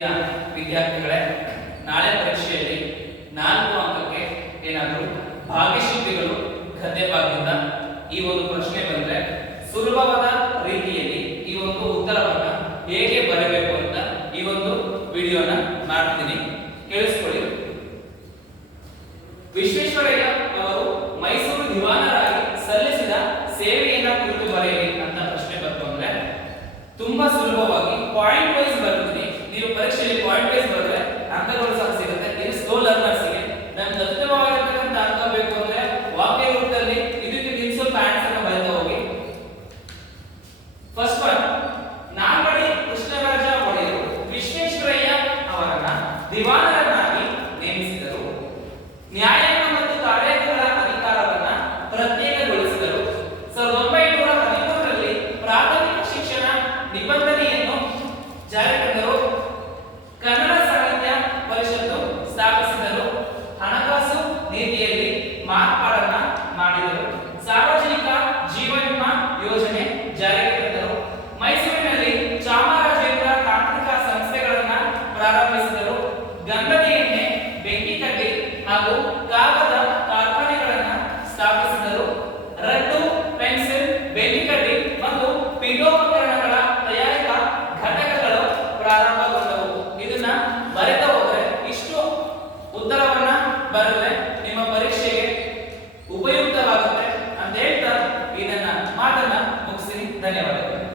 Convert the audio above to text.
ವಿದ್ಯಾರ್ಥಿಗಳೇ, ನಾಳೆ ಪರೀಕ್ಷೆಯಲ್ಲಿ 4 ಅಂಕಕ್ಕೆ ಏನಾದರೂ ಭಾಗ್ಯಶಿಲ್ಪಿಗಳು ಗದ್ಯ ಭಾಗದಿಂದ ಈ ಒಂದು ಪ್ರಶ್ನೆ ಬಂದ್ರೆ ಸುಲಭವಾದ ರೀತಿಯಲ್ಲಿ ಈ ಒಂದು ಉತ್ತರವನ್ನ ಹೇಗೆ ಬರಬೇಕು ಅಂತ ಈ ಒಂದು ವಿಡಿಯೋನ ಮಾಡ್ತಿದ್ದೀನಿ, ಕೇಳಿಸ್ಕೊಳ್ಳಿ. ವಿಶ್ವೇಶ್ವರಯ್ಯ ಅವರು ಮೈಸೂರು ದಿವಾನರಾಗಿ ಸಲ್ಲಿಸಿದ ಸೇವೆಯನ್ನ ಕುರಿತು ಬರೆಯಿರಿ ಅಂತ ಪ್ರಶ್ನೆ ಬಂತು ಅಂದ್ರೆ ತುಂಬಾ ಸುಲಭವಾಗಿ ಪಾಯಿಂಟ್ ವೈಸ್ ಬರ್ತೀನಿ. ನೀವು ಪರೀಕ್ಷೆಯಲ್ಲಿ ಪಾಯಿಂಟ್ ವೈಸ್ ಬರೆದ್ರೆ ಅಂಕಗಳು ಸಹ ಸಿಗುತ್ತೆ. ನೀವು ಸ್ಲೋ ಲರ್ನರ್ಸ್ ಗೆ ನಮ್ಗೆ ಅತ್ಯುತ್ತಮವಾಗಿರತಕ್ಕಂತ ಅಂಕ ಬೇಕು ಅಂದ್ರೆ ವಾಕ್ಯ ರೂಪದಲ್ಲಿ ಇದಕ್ಕೆ ನೀವು ಸ್ವಲ್ಪ ಆನ್ಸರ್ ಅನ್ನು ಬರೆದು ಹೋಗಿ. ಫಸ್ಟ್ ಒನ್, ನಾಲ್ವಡಿ ಕೃಷ್ಣರಾಜ ಒಡೆಯರು ವಿಶ್ವೇಶ್ವರಯ್ಯ ಅವರನ್ನ ದಿವಾನರನ್ನಾಗಿ ನೇಮಿಸಿದರು. ನ್ಯಾಯ